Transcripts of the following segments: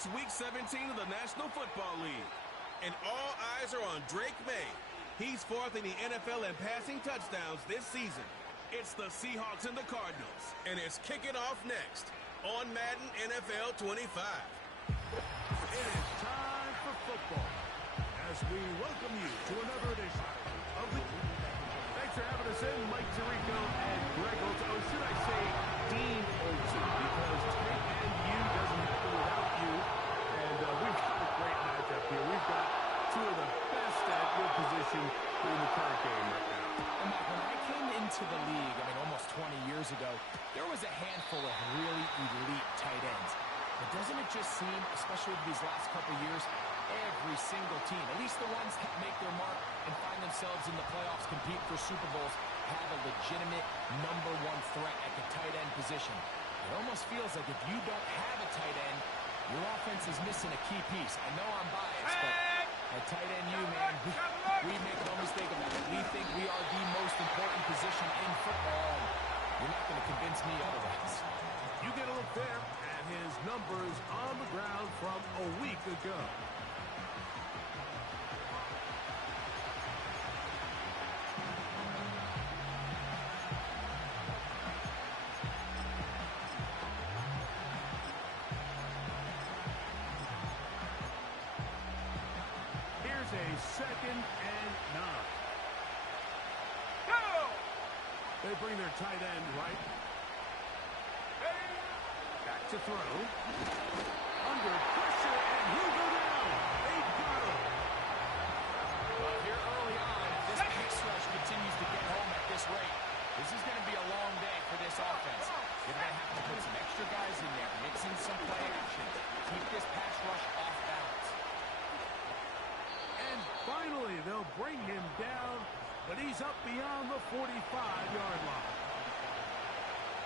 It's Week 17 of the National Football League, and all eyes are on Drake May. He's fourth in the NFL in passing touchdowns this season. It's the Seahawks and the Cardinals, and it's kicking off next on Madden NFL 25. It is time for football as we welcome you to another edition of the... Thanks for having us in, Mike Tirico and Greg Olsen. Oh, should I say Dean Olsen, because Drake and you doesn't happen without you. And we've got a great matchup here. We've got two of the best at your position in the current game right now. And when I came into the league, almost 20 years ago, there was a handful of really elite tight ends. But doesn't it just seem, especially with these last couple years, every single team, at least the ones that make their mark and find themselves in the playoffs, compete for Super Bowls, have a legitimate number one threat at the tight end position. It almost feels like if you don't have a tight end, your offense is missing a key piece. I know I'm biased, but at tight end, we make no mistake about it. We think we are the most important position in football, and you're not going to convince me otherwise. You get a look there at his numbers on the ground from a week ago. Here's a 2nd and 9. Go! They bring their tight end right. Back to throw. Under pressure, and he'll go down. They got him. Well, here early on, if this pass rush continues to get home at this rate, this is going to be a long day for this offense. They're going to have to put some extra guys in there, mix in some play action, keep this pass rush off balance. And finally, they'll bring him down, but he's up beyond the 45-yard line.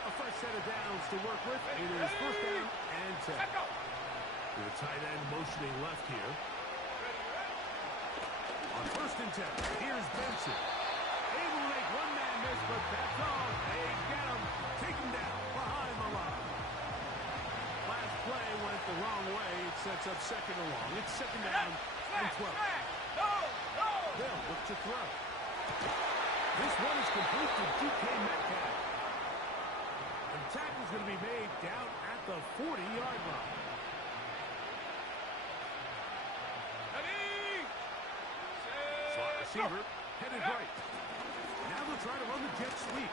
A fresh set of downs to work with. It is 1st down and 10. The tight end motioning left here. On 1st and 10, here's Benson. Able to make one man miss, but that's all. They get him. Take him down behind the line. Last play went the wrong way. It sets up 2nd and long. It's 2nd down and 12. They'll look to throw. This one is complete to DK Metcalf. And the tackle's going to be made down at the 40-yard line. Slot receiver headed right. Now they'll try to run the jet sweep.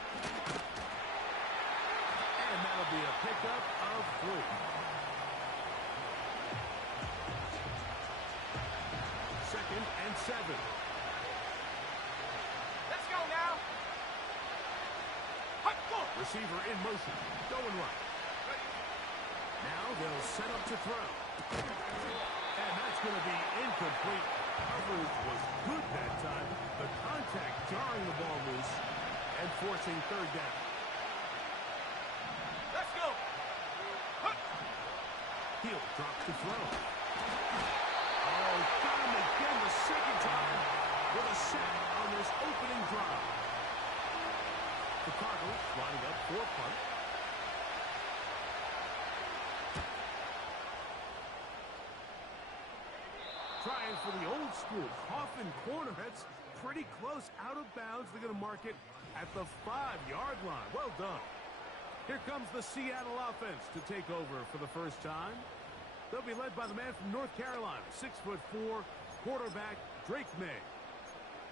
And that'll be a pickup of 3. Second and 7. Let's go now. Receiver in motion, going right. Now they'll set up to throw. And that's going to be incomplete. Coverage was good that time. The contact jarring the ball loose and forcing 3rd down. Let's go. Hill drops to throw. Oh, got him again the 2nd time with a sack on this opening drive. The Cardinals lining up for punt. Trying for the old school coffin corner. That's pretty close out of bounds. They're going to mark it at the 5-yard line. Well done. Here comes the Seattle offense to take over for the first time. They'll be led by the man from North Carolina, 6'4", quarterback Drake May.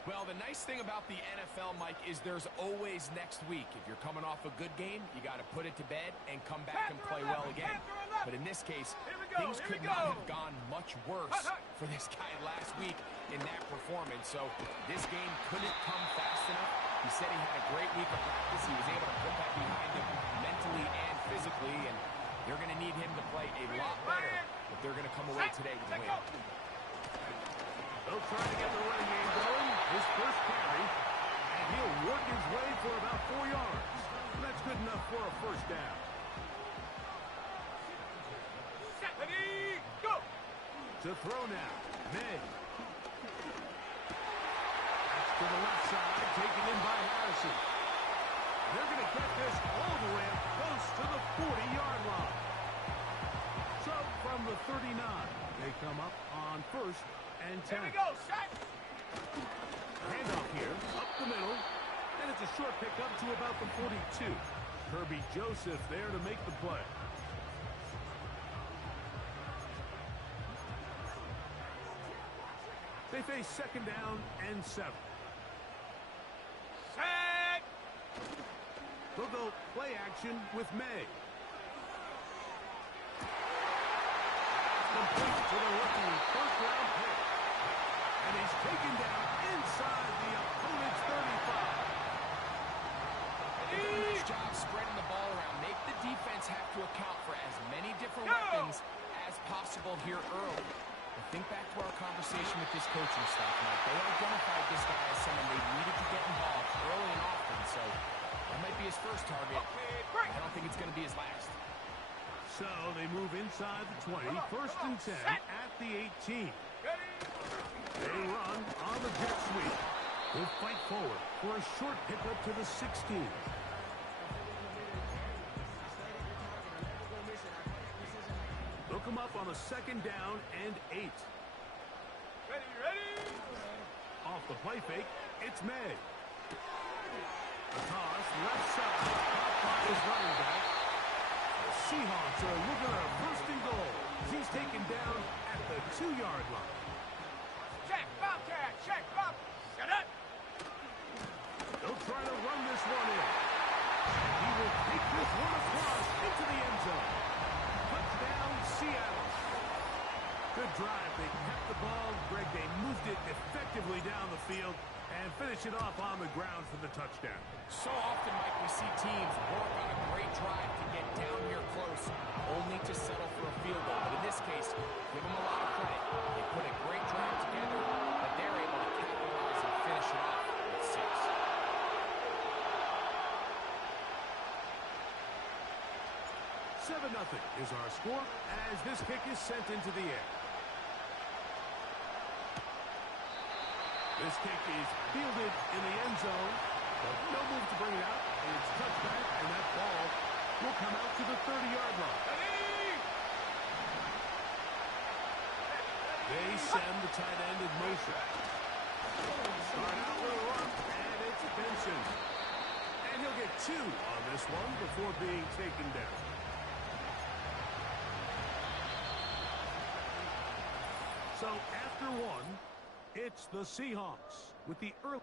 Well, the nice thing about the NFL, Mike, is there's always next week. If you're coming off a good game, you got to put it to bed and come back and play well again. But in this case, things could not have gone much worse for this guy last week in that performance. So this game couldn't come fast enough. He said he had a great week of practice. He was able to put that behind him mentally and physically, and they're going to need him to play a lot better if they're going to come away today with a win. They'll try to get the running game going. His first carry, and he'll work his way for about 4 yards. And that's good enough for a 1st down. Ready, go. To throw now, May. That's to the left side, taken in by Harrison. They're going to get this all the way up close to the 40-yard line. So, from the 39. They come up on 1st and 10. Here we go, shot. Handoff here, up the middle. And it's a short pickup to about the 42. Kirby Joseph there to make the play. They face 2nd down and 7. Set. They'll go play action with May. Complete to the rookie first-round pick. And he's taken down inside the opponent's 35. Nice job spreading the ball around. Make the defense have to account for as many different weapons as possible here early. But think back to our conversation with this coaching staff, Mike. They identified this guy as someone they needed to get involved early and often, so that might be his first target. I don't think it's going to be his last. So they move inside the 20, 1st and 10 at the 18. They run on the jet sweep. They'll fight forward for a short pickup to the 16. They'll come up on a 2nd down and 8. Ready. Off the play fake, it's May. A toss, left side, caught by his running back. The Seahawks are looking at a 1st and goal. He's taken down at the 2-yard line. Check, Bobcat, check, Bob. Shut up. They'll try to run this one in. And he will take this one across into the end zone. Touchdown, Seattle. Good drive. They kept the ball. Greg, they moved it effectively down the field and finish it off on the ground for the touchdown. So often, Mike, we see teams work on a great drive to get down here close, only to settle for a field goal. But in this case, give them a lot of credit. They put a great drive together, but they're able to capitalize and finish it off with 6. 7-0 is our score as this kick is sent into the air. This kick is fielded in the end zone, but no move to bring it out. It's touchback, and that ball will come out to the 30-yard line. They send the tight end in motion. Start out with a run, and it's Benson. And he'll get 2 on this one before being taken down. So after 1, it's the Seahawks with the early.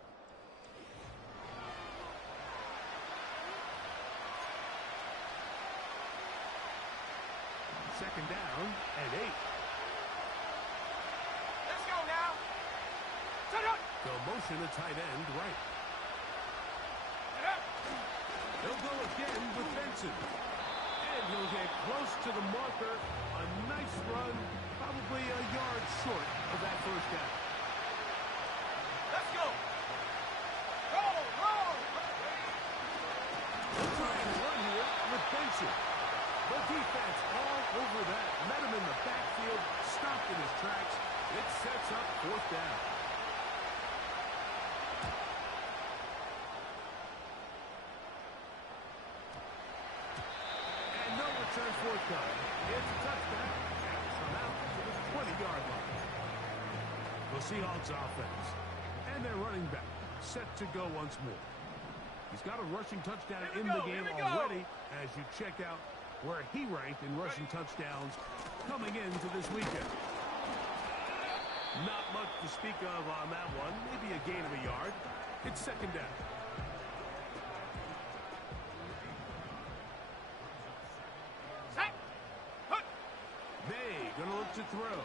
Second down and 8. Let's go now. Shut up. They'll motion a tight end right. Shut up. They'll go again with Benson. And he'll get close to the marker. A nice run, probably a yard short of that first down. Let's go. Roll. They'll try and run here with Benson. The defense all over that. Met him in the backfield, stopped in his tracks. It sets up 4th down. And no return forthcoming. It's a touchback, and it's come out to the 20-yard line. The Seahawks offense and their running back set to go once more. He's got a rushing touchdown in the game already as you check out where he ranked in rushing touchdowns coming into this weekend. Not much to speak of on that one. Maybe a gain of a yard. It's 2nd down. Set. Put. May gonna look to throw.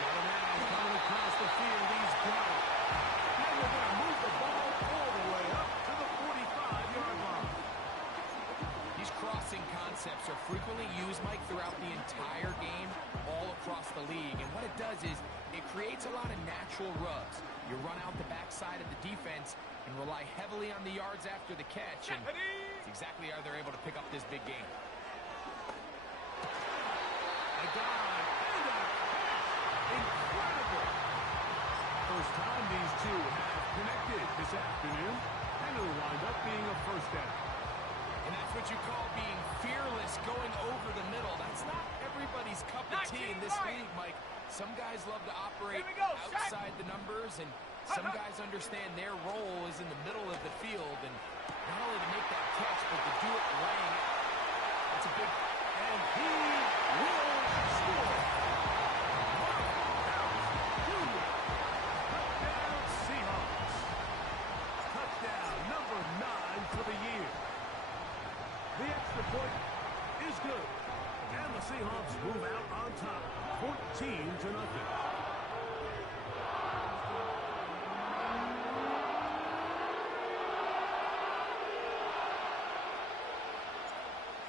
Got him out, coming across the field. He's got it. And they're gonna move the ball all the way up to the 45-yard line. These crossing concepts are frequently used, Mike, throughout the entire game, all across the league. And what it does is it creates a lot of natural rubs. You run out the backside of the defense and rely heavily on the yards after the catch. And it's exactly how they're able to pick up this big game. A dive and a catch. Incredible. First time these two have connected this afternoon. And it'll wind up being a first down. And that's what you call being fearless, going over the middle. That's not everybody's cup of tea in this league, Mike. Some guys love to operate outside the numbers, and some guys understand their role is in the middle of the field, and not only to make that catch, but to do it laying out. That's a big... And he will score. Touchdown, Seahawks. Touchdown number 9 for the year. The extra point is good. And the Seahawks move out on top, 14-0.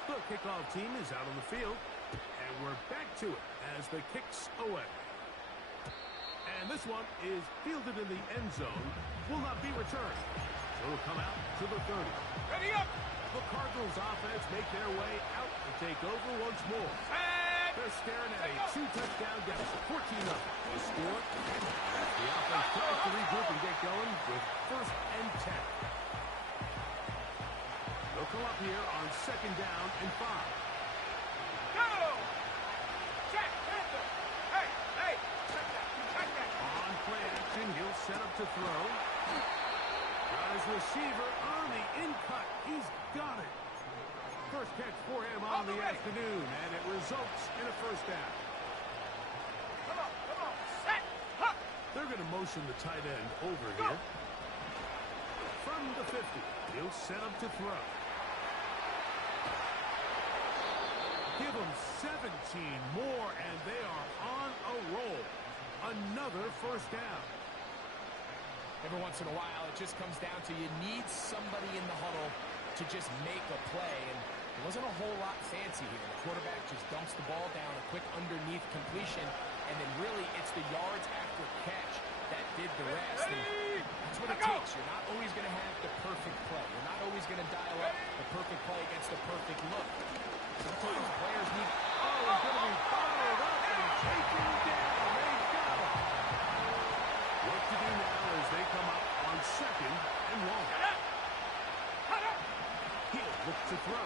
The kickoff team is out on the field, and we're back to it as the kick's away. And this one is fielded in the end zone, will not be returned. So it'll come out to the 30. Ready up! The Cardinals offense make their way out to take over once more. They're staring at a 2-touchdown deficit, 14-0. The score, the offense tries to regroup and get going with 1st and 10. They'll come up here on 2nd down and 5. Go! Check, Panther! Hey, hey! Check that! On play action, he'll set up to throw. Got his receiver on the in-cut. He's got it. First catch for him on the afternoon, and it results in a 1st down. Come on, set! Huck! They're going to motion the tight end over here. From the 50, he'll set up to throw. Give them 17 more, and they are on a roll. Another 1st down. Every once in a while, it just comes down to you need somebody in the huddle to just make a play, and it wasn't a whole lot fancy here. The quarterback just dumps the ball down, a quick underneath completion, and then really it's the yards after catch that did the rest. And that's what it takes. You're not always going to have the perfect play. You're not always going to dial up the perfect play against the perfect look. Sometimes players need... Oh, he's going to be followed up and taken down. They got him. What to do now as they come up on 2nd and 1. He'll look to throw.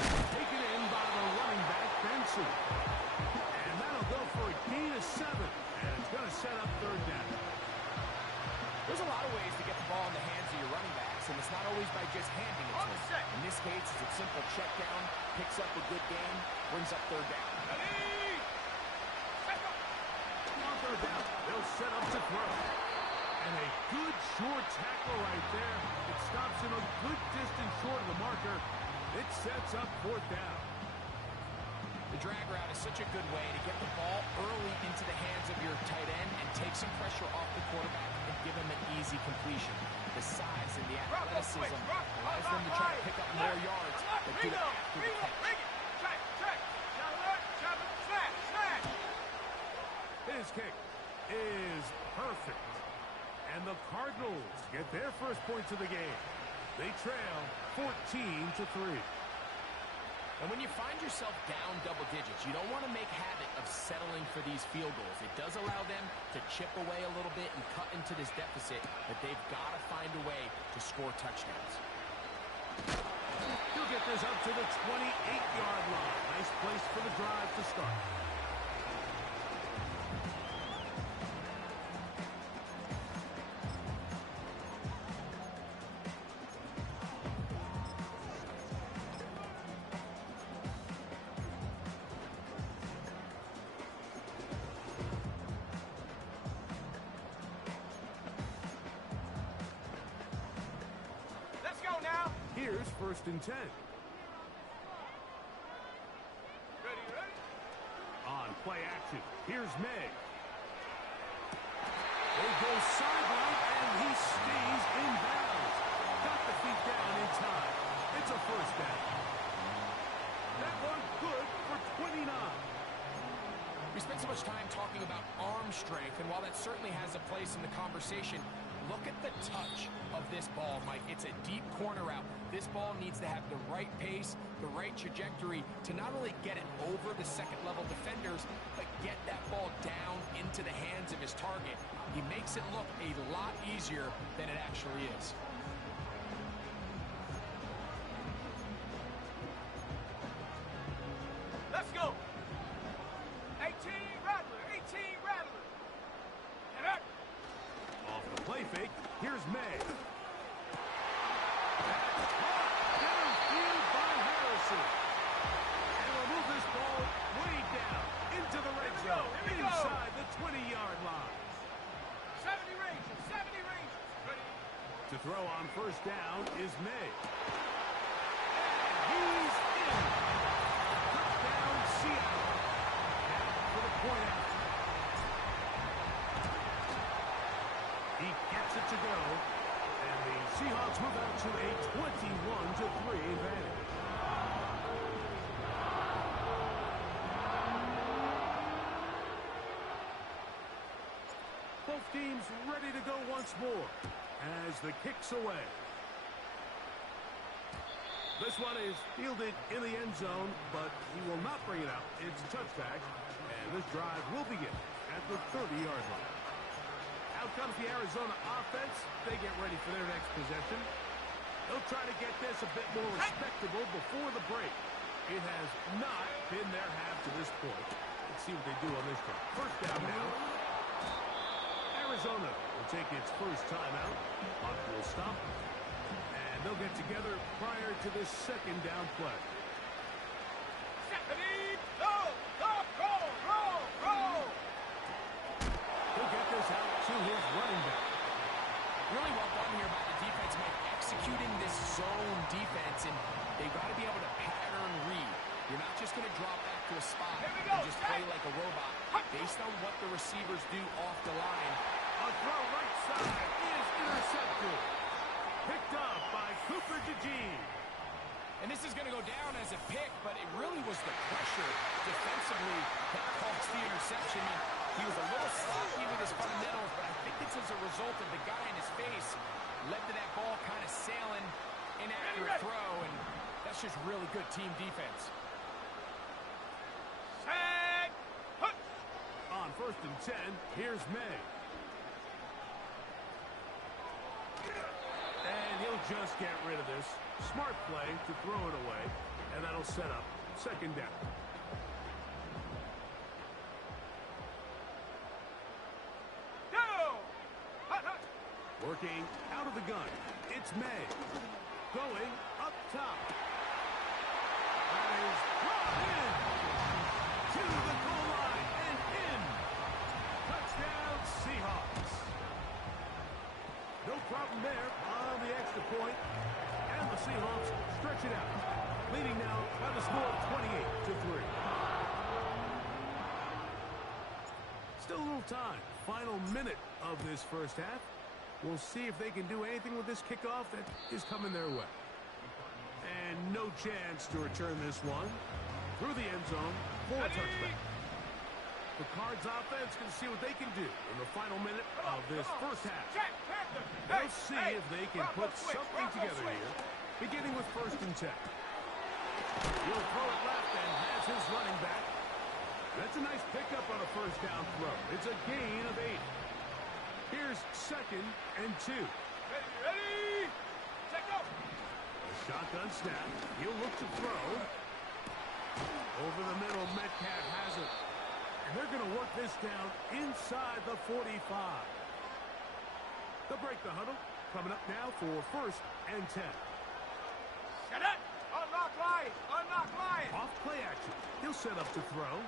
And taken in by the running back, Benson. And that'll go for a gain of 7. And it's going to set up 3rd down. There's a lot of ways to get the ball in the hands of your running backs, and it's not always by just handing it to them. In this case, it's a simple check down, picks up a good gain, brings up 3rd down. On 3rd down, they'll set up to throw. And a good short tackle right there. It stops him a good distance short of the marker. It sets up 4th down. The drag route is such a good way to get the ball early into the hands of your tight end and take some pressure off the quarterback and give him an easy completion. The size and the athleticism allows them to try to pick up more yards, but do it after the catch. His kick is perfect. And the Cardinals get their 1st points of the game. They trail 14-3. And when you find yourself down double digits, you don't want to make habit of settling for these field goals. It does allow them to chip away a little bit and cut into this deficit, but they've got to find a way to score touchdowns. He'll get this up to the 28-yard line. Nice place for the drive to start. Here's 1st and 10. Ready? On play action, here's May. They go sideline, and he stays in bounds. Got the feet down in time. It's a 1st down. That one good for 29. We spent so much time talking about arm strength, and while that certainly has a place in the conversation, look at the touch of this ball, Mike. It's a deep corner route. This ball needs to have the right pace, the right trajectory to not only get it over the second-level defenders, but get that ball down into the hands of his target. He makes it look a lot easier than it actually is. throw on first down is May. And he's in. Touchdown, Seattle. Now for the point out. He gets it to go. And the Seahawks move out to a 21-3 advantage. Both teams ready to go once more as the kick's away. This one is fielded in the end zone, but he will not bring it out. It's a touchback, and this drive will begin at the 30-yard line. Out comes the Arizona offense. They get ready for their next possession. They'll try to get this a bit more respectable before the break. It has not been their half to this point. Let's see what they do on this one. First down now. Arizona will take its first timeout. Clock will stop. And they'll get together prior to this second down play. He'll get this out to his running back. Really well done here by the defense, Mike, executing this zone defense, and they've got to be able to pattern read. You're not just going to drop back to a spot and just play like a robot. Based on what the receivers do off the line, a throw right side is intercepted. Picked up by Cooper DeJean. And this is going to go down as a pick, but it really was the pressure defensively that caused the interception. He was a little sloppy with his fundamentals, but I think it's as a result of the guy in his face led to that ball kind of sailing, inaccurate throw, and that's just really good team defense. On first and 10, here's May. And he'll just get rid of this. Smart play to throw it away, and that'll set up second down. Working out of the gun, it's May. Going up top. That is brought in to the goal line and in. Touchdown, Seahawks. No problem there on the extra point. And the Seahawks stretch it out, leading now by the score of 28-3. Still a little time. Final minute of this first half. We'll see if they can do anything with this kickoff that is coming their way. And no chance to return this one through the end zone for a touchback. The Cards offense can see what they can do in the final minute of this first half. They'll see if they can put something together here, beginning with first and 10. He'll throw it left and has his running back. That's a nice pickup on a first down throw. It's a gain of 8. Here's second and 2. Ready, set go. A shotgun snap. He'll look to throw. Over the middle, Metcalf has it. And they're going to work this down inside the 45. They'll break the huddle. Coming up now for first and 10. Get it. Unlock line. Unlock line. Off play action. He'll set up to throw.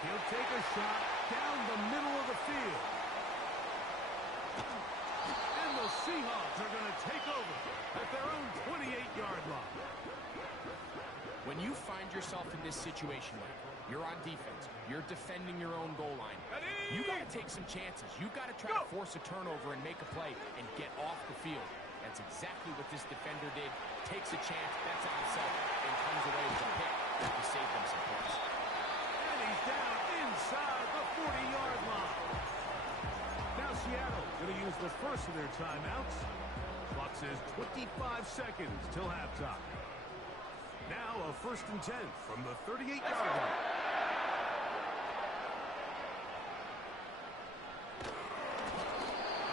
He'll take a shot down the middle of the field. And the Seahawks are going to take over at their own 28-yard line. When you find yourself in this situation, Mike, you're on defense, you're defending your own goal line, you got to take some chances. You got to try to force a turnover and make a play and get off the field. That's exactly what this defender did. Takes a chance, bets on himself, and comes away with a pick to save them some points. And he's down inside the 40-yard line. Now Seattle going to use the first of their timeouts. Clock says 25 seconds till halftime. Now a first and 10 from the 38-yard line.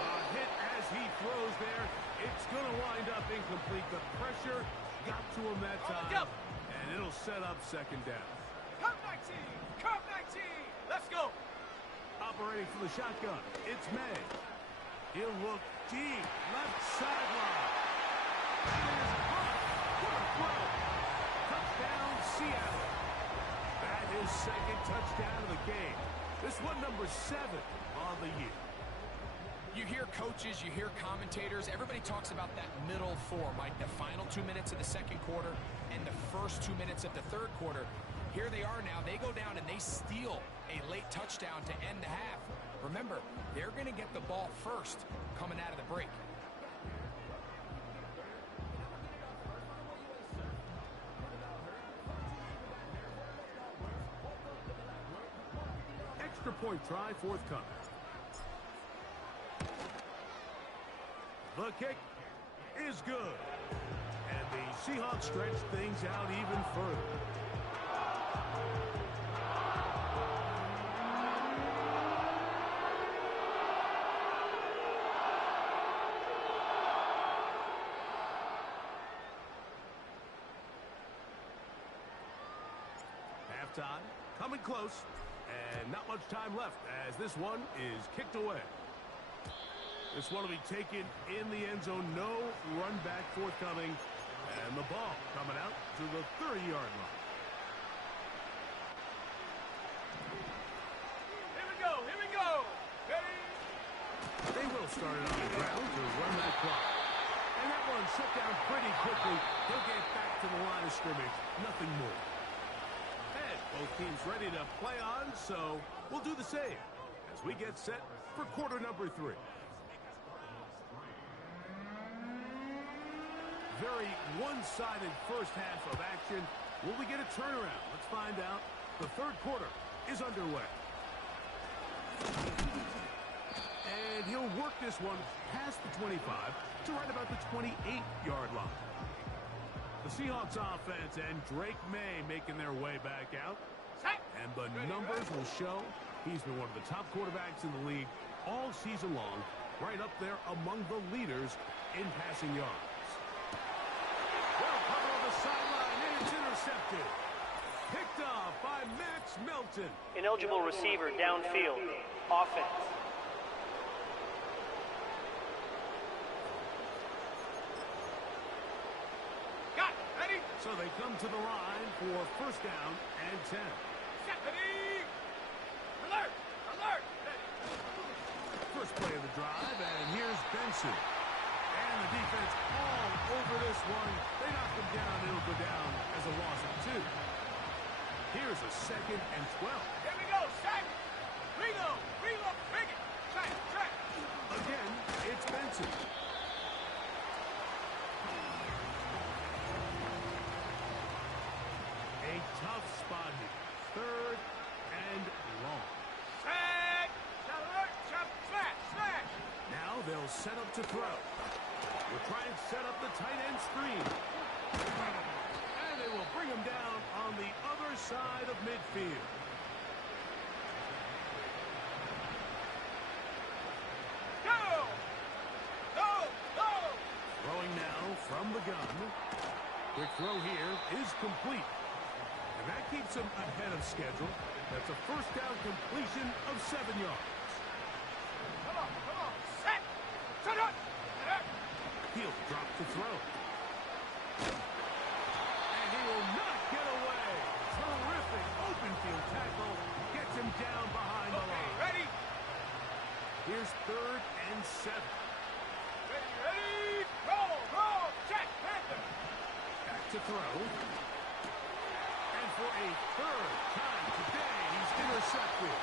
A hit as he throws there. It's going to wind up incomplete. The pressure got to him that time. And it'll set up second down. Come 19. Come 19. Let's go. Operating from the shotgun, it's May. He'll look deep, left sideline. That is caught. What a throw. Touchdown, Seattle. That is second touchdown of the game. This one number 7 on the year. You hear coaches, you hear commentators, everybody talks about that middle four, Mike, the final 2 minutes of the second quarter and the first 2 minutes of the third quarter. Here they are now. They go down and they steal a late touchdown to end the half. Remember, they're going to get the ball first coming out of the break. Extra point try forthcoming. The kick is good. And the Seahawks stretch things out even further. Halftime coming close. And not much time left as this one is kicked away. This one will be taken in the end zone. No run back forthcoming. And the ball coming out to the 30-yard line. Here we go. Here we go. Ready? They will start it on the ground to run that clock. And that one shut down pretty quickly. He'll get back to the line of scrimmage. Nothing more. And both teams ready to play on, so we'll do the same as we get set for quarter number 3. Very one-sided first half of action. Will we get a turnaround? Let's find out. The third quarter is underway. And he'll work this one past the 25 to right about the 28-yard line. The Seahawks offense and Drake May making their way back out. And the numbers will show he's been one of the top quarterbacks in the league all season long, right up there among the leaders in passing yards. Well, cover on the sideline, and it's intercepted. Picked off by Max Melton. Ineligible receiver downfield. Offense. Got it. Ready? So they come to the line for first down and 10. Set. Ready? Alert. Alert. Ready. First play of the drive, and here's Benson. And the defense all over this one. They knock him down. It'll go down as a loss of 2. Here's a 2nd and 12. Here we go. Set. Reload. Reload. Bring it. Track. Track. Again, it's Benson. A tough spot here. Third and long. Set. Alert. Chop. Slash. Slash. Now they'll set up to throw. We'll try and set up the tight end screen. And they will bring him down on the other side of midfield. Go. Go. Go. Throwing now from the gun. Quick throw here is complete. And that keeps him ahead of schedule. That's a first down completion of 7 yards. Come on. Come on. Set. Set up. He'll drop to throw. And he will not get away. Terrific open field tackle. Gets him down behind the Okay. line. Ready? Here's 3rd and 7. Ready. Ready. Roll. Roll. Check. Panther. Back to throw. And for a 3rd time today, he's intercepted.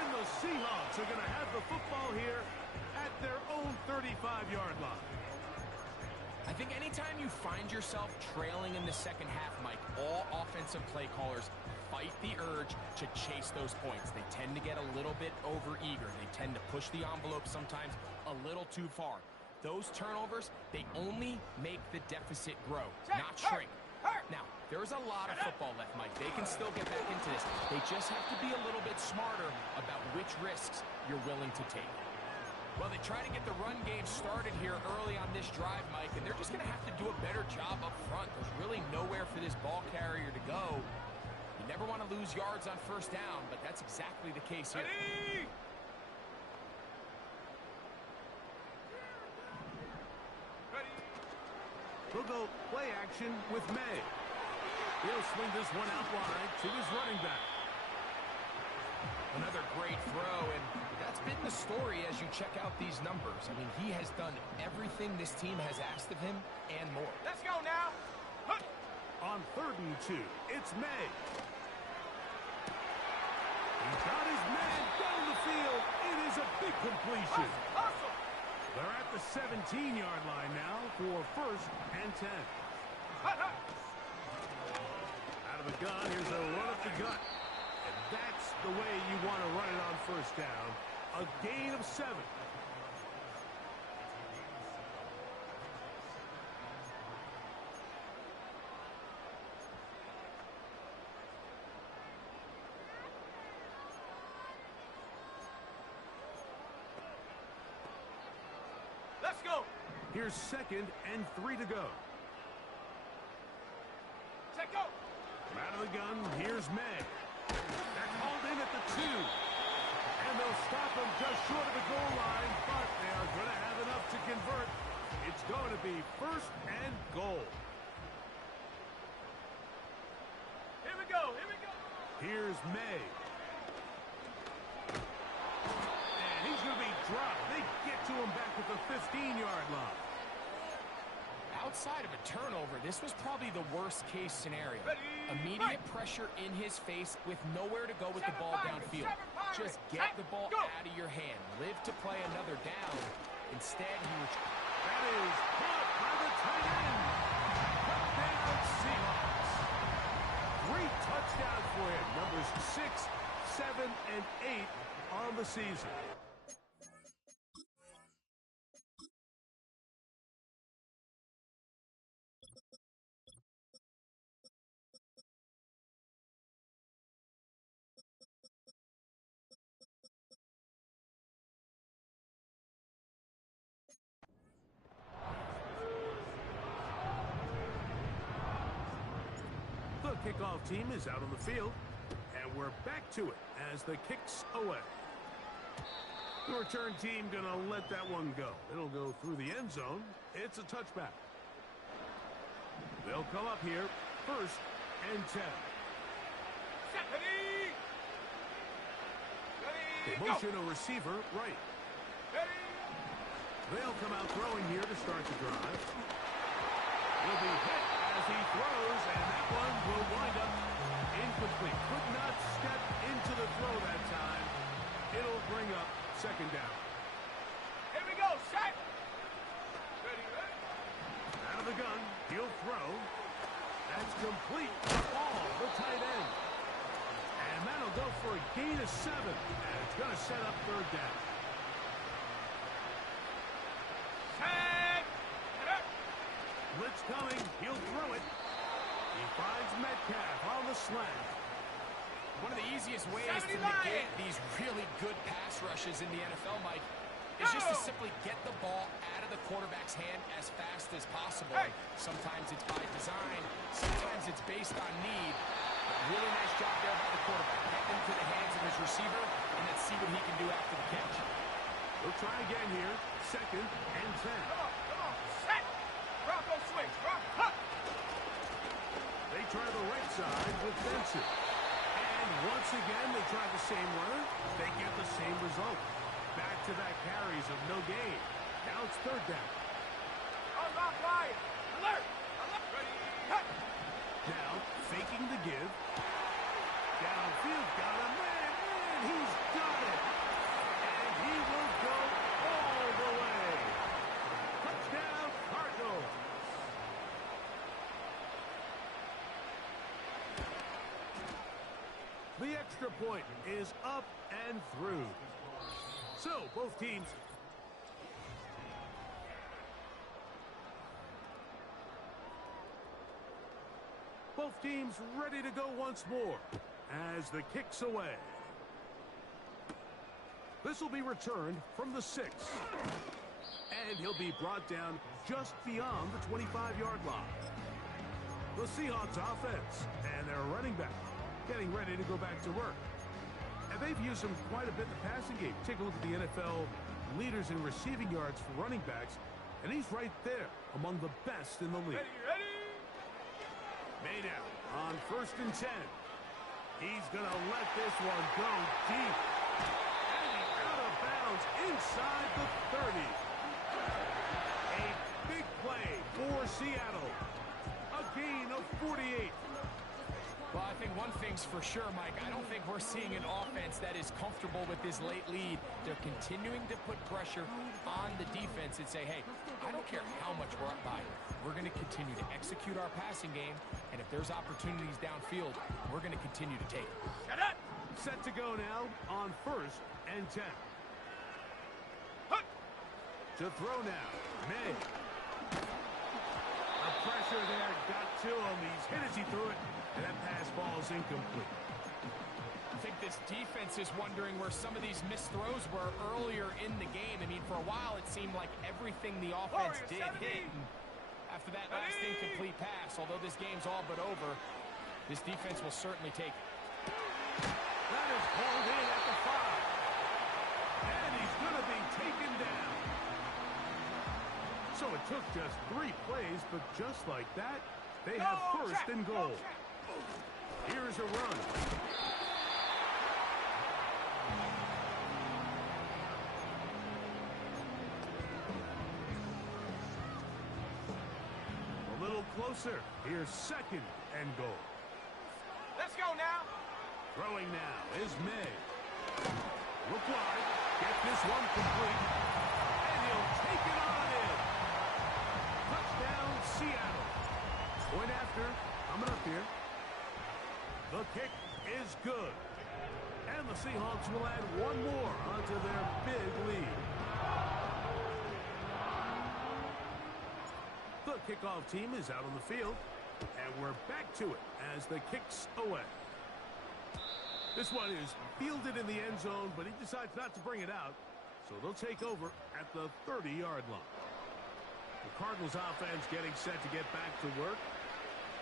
And the Seahawks are going to have the football here at their own 35-yard line. I think anytime you find yourself trailing in the second half, Mike, all offensive play callers fight the urge to chase those points. They tend to get a little bit overeager. They tend to push the envelope sometimes a little too far. Those turnovers, they only make the deficit grow, not shrink. Now, there's a lot of football left, Mike. They can still get back into this. They just have to be a little bit smarter about which risks you're willing to take. Well, they try to get the run game started here early on this drive, Mike, and they're just going to have to do a better job up front. There's really nowhere for this ball carrier to go. You never want to lose yards on first down, but that's exactly the case here. Ready? Ready? He'll go play action with May. He'll swing this one out wide to his running back. Another great throw, and that's been the story as you check out these numbers. I mean, he has done everything this team has asked of him and more. Let's go now. Huh. On 3rd and 2, it's May. He's got his man down the field. It is a big completion. Hustle. They're at the 17-yard line now for 1st and 10. Hut, hut. Out of the gun, here's a run up the gut. And that's the way you want to run it on 1st down. A gain of 7. Let's go. Here's 2nd and 3 to go. Check go. Out of the gun, here's May. They're called in at the 2. And they'll stop him just short of the goal line, but they are going to have enough to convert. It's going to be 1st and goal. Here we go. Here we go. Here's May. And he's going to be dropped. They get to him back at the 15-yard line. Outside of a turnover, this was probably the worst-case scenario. Immediate pressure in his face with nowhere to go with the ball downfield. Just get the ball out of your hand. Live to play another down. Instead, he was... That is caught by the tight end. Touchdown Seahawks. 3 touchdowns for him. Numbers 6, 7, and 8 on the season. The kickoff team is out on the field, and we're back to it as the kick's away. The return team gonna let that one go. It'll go through the end zone. It's a touchback. They'll come up here, 1st and 10. Set. Ready. They Ready. motion a receiver right. Ready. They'll come out throwing here to start the drive. He'll be hit as he throws, and that one will wind up incomplete. Could not step into the throw that time. It'll bring up 2nd down. Here we go. Set. Ready. Ready. Out of the gun, he'll throw. That's complete. Ball, the tight end. And that'll go for a gain of 7. And it's going to set up 3rd down. Set. Blitz coming. He'll throw it. He finds Metcalf on the slant. One of the easiest ways to 79. negate these really good pass rushes in the NFL, Mike, is just to simply get the ball out of the quarterback's hand as fast as possible. Hey. Sometimes it's by design, sometimes it's based on need. But really nice job there by the quarterback. Get into the hands of his receiver, and let's see what he can do after the catch. We'll try again here. 2nd and 10. Come on. Come on. Set. Bronco switch. Bronco. Hut. They try the right side with Benson. And once again, they try the same run. They get the same result. Back-to-back carries of no gain. Now it's 3rd down. Unlock line. Alert. Alert. Ready. Hut. Now, faking the give. Downfield, got a man, and he's got it. And he will go all the way. Touchdown, Cardinals. The extra point is up and through. So, both teams... Both teams ready to go once more as the kick's away. This will be returned from the 6. And he'll be brought down just beyond the 25-yard line. The Seahawks offense and their running back getting ready to go back to work. And they've used him quite a bit in the passing game. Take a look at the NFL leaders in receiving yards for running backs, and he's right there among the best in the league. Ready. Ready. Made out on 1st and 10. He's going to let this one go deep. And out of bounds inside the 30. A big play for Seattle. A gain of 48. Well, I think one thing's for sure, Mike. I don't think we're seeing an offense that is comfortable with this late lead. They're continuing to put pressure on the defense and say, hey, I don't care how much we're up by. We're going to continue to execute our passing game, and if there's opportunities downfield, we're going to continue to take it. Shut up! Set to go now on 1st and 10. To throw now, May. The pressure there got to him. He's hit as he threw it, and that pass falls incomplete. I think this defense is wondering where some of these missed throws were earlier in the game. I mean, for a while, it seemed like everything the offense did hit. And after that last incomplete pass, although this game's all but over, this defense will certainly take it. That is hauled in at the 5. And he's going to be taken down. So it took just 3 plays, but just like that, they have 1st and goal. Here's a run. A little closer. Here's 2nd and goal. Let's go now. Throwing now is May. Look wide. Get this one complete. And he'll take it on in. Touchdown, Seattle. Point after. Coming up here. The kick is good. And the Seahawks will add one more onto their big lead. The kickoff team is out on the field. And we're back to it as the kick's away. This one is fielded in the end zone, but he decides not to bring it out. So they'll take over at the 30-yard line. The Cardinals offense getting set to get back to work.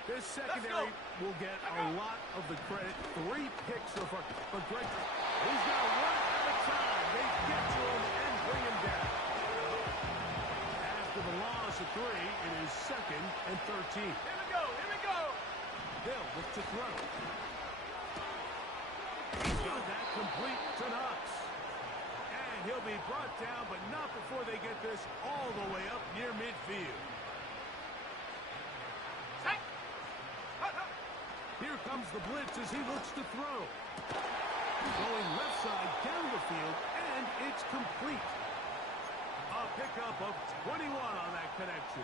This secondary will get a lot of the credit. 3 picks so far. But Greg, he's got one at a time. They get to him and bring him down. After the loss of 3, it is 2nd and 13. Here we go. Here we go. They'll look to throw. He's got that complete to Knox. And he'll be brought down, but not before they get this all the way up near midfield. Here comes the blitz as he looks to throw. Going left side down the field, and it's complete. A pickup of 21 on that connection.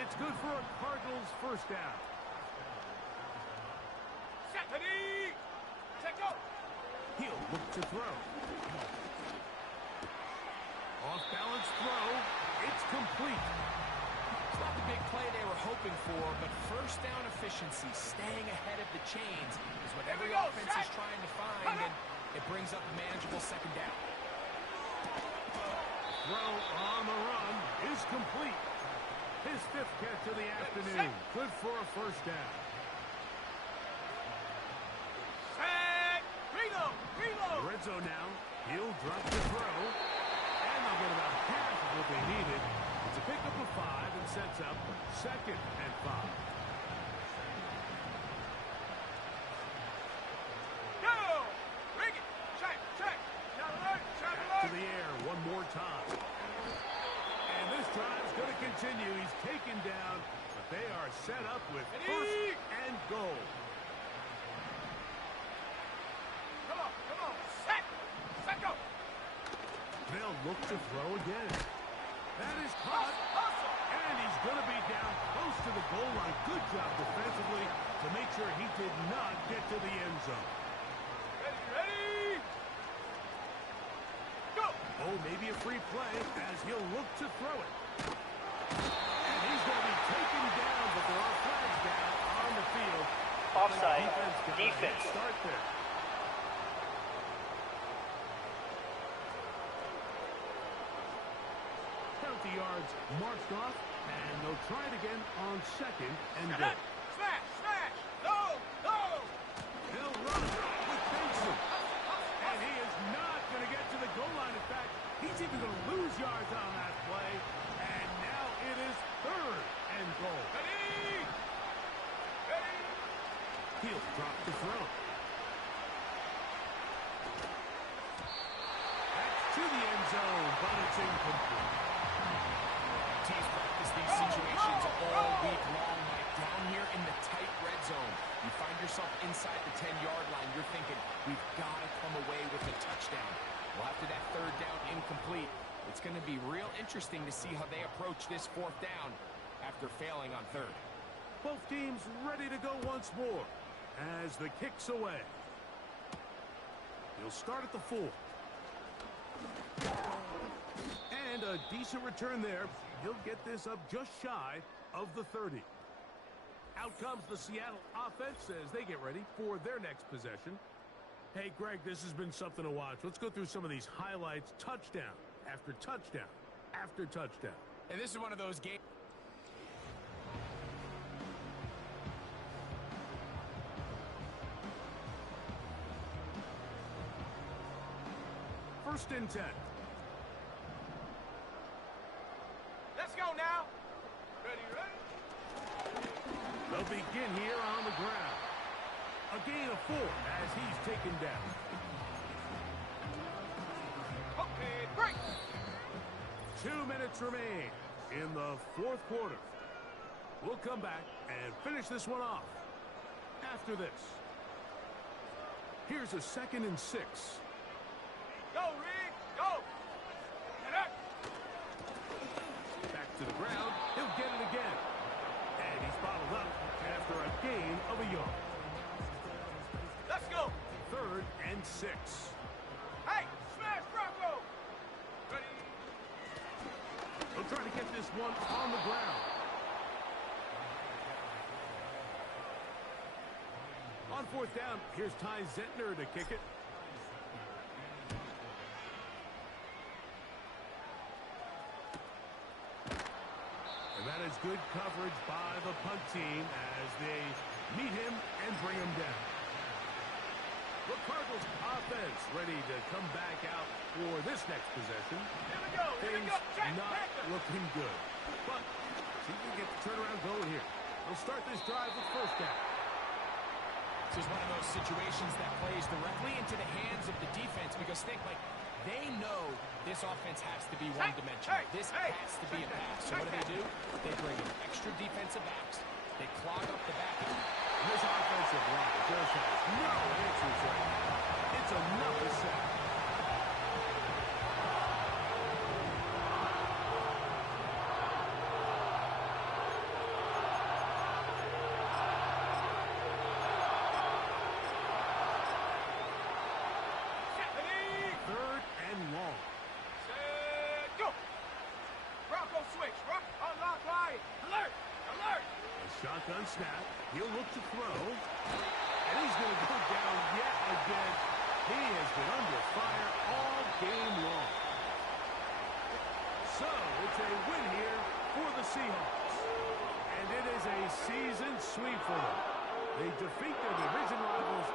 It's good for a Cardinals 1st down. He'll look to throw. Off-balance throw. It's complete. It's not the big play they were hoping for, but 1st down efficiency, staying ahead of the chains, is what every offense is trying to find, and it brings up a manageable 2nd down. Throw on the run is complete. His 5th catch of the afternoon. Good for a 1st down. Red zone now. He'll drop the throw. And they'll get about half of what they needed. It's a pickup of 5 and sets up 2nd and 5. Go! Rig it! Check! Check! To the air one more time. And this drive's going to continue. He's taken down, but they are set up with 1st and goal. They'll look to throw again. That is caught. And he's going to be down close to the goal line. Good job defensively to make sure he did not get to the end zone. Ready? Go! Oh, maybe a free play as he'll look to throw it. And he's going to be taken down, but there are flags down on the field. Offside. Defense. Start there. The yards marched off, and they'll try it again on 2nd and goal. Smash! Smash! No! No! He'll run with Benson. And he is not going to get to the goal line. In fact, he's even going to lose yards on that play. And now it is 3rd and goal. Ready! He'll drop the throw. but it's incomplete. Teams practice these situations all week long, Mike. Down here in the tight red zone, you find yourself inside the 10-yard line. You're thinking, we've got to come away with a touchdown. Well, after that third down incomplete, it's going to be real interesting to see how they approach this fourth down after failing on third. Both teams ready to go once more as the kick's away. He'll start at the 4. And a decent return there. He'll get this up just shy of the 30. Out comes the Seattle offense as they get ready for their next possession. Hey, Greg, this has been something to watch. Let's go through some of these highlights. Touchdown after touchdown after touchdown. And this is one of those games. First and 10. Let's go now. Ready? They'll begin here on the ground. A gain of 4 as he's taken down. Okay, break. 2 minutes remain in the fourth quarter. We'll come back and finish this one off after this. Here's a 2nd and 6. Go, Rick, go. Get up. Back to the ground. He'll get it again. And he's bottled up after a gain of a yard. Let's go. 3rd and 6. Hey, smash Bronco. Ready? They'll try to get this one on the ground. On 4th down, here's Ty Zentner to kick it. And that is good coverage by the punt team as they meet him and bring him down. The Cardinals offense ready to come back out for this next possession. Here we go. Here we Things go. Check, not check. looking good. But see if we can get the turnaround going here. They'll start this drive with first down. This is one of those situations that plays directly into the hands of the defense because think, like, they know this offense has to be one-dimensional. This has to be a pass. So what do? They bring in extra defensive backs. They clog up the back end. This offensive line just has no answers right now. It's another sack. Ready? 3rd and long. Set, go. Bronco switch. Rock on lock line. Alert. Alert. A shotgun snap. He'll look to throw. And he's going to go down yet again. He has been under fire all game long. So it's a win here for the Seahawks. And it is a season sweep for them. They defeat their division rivals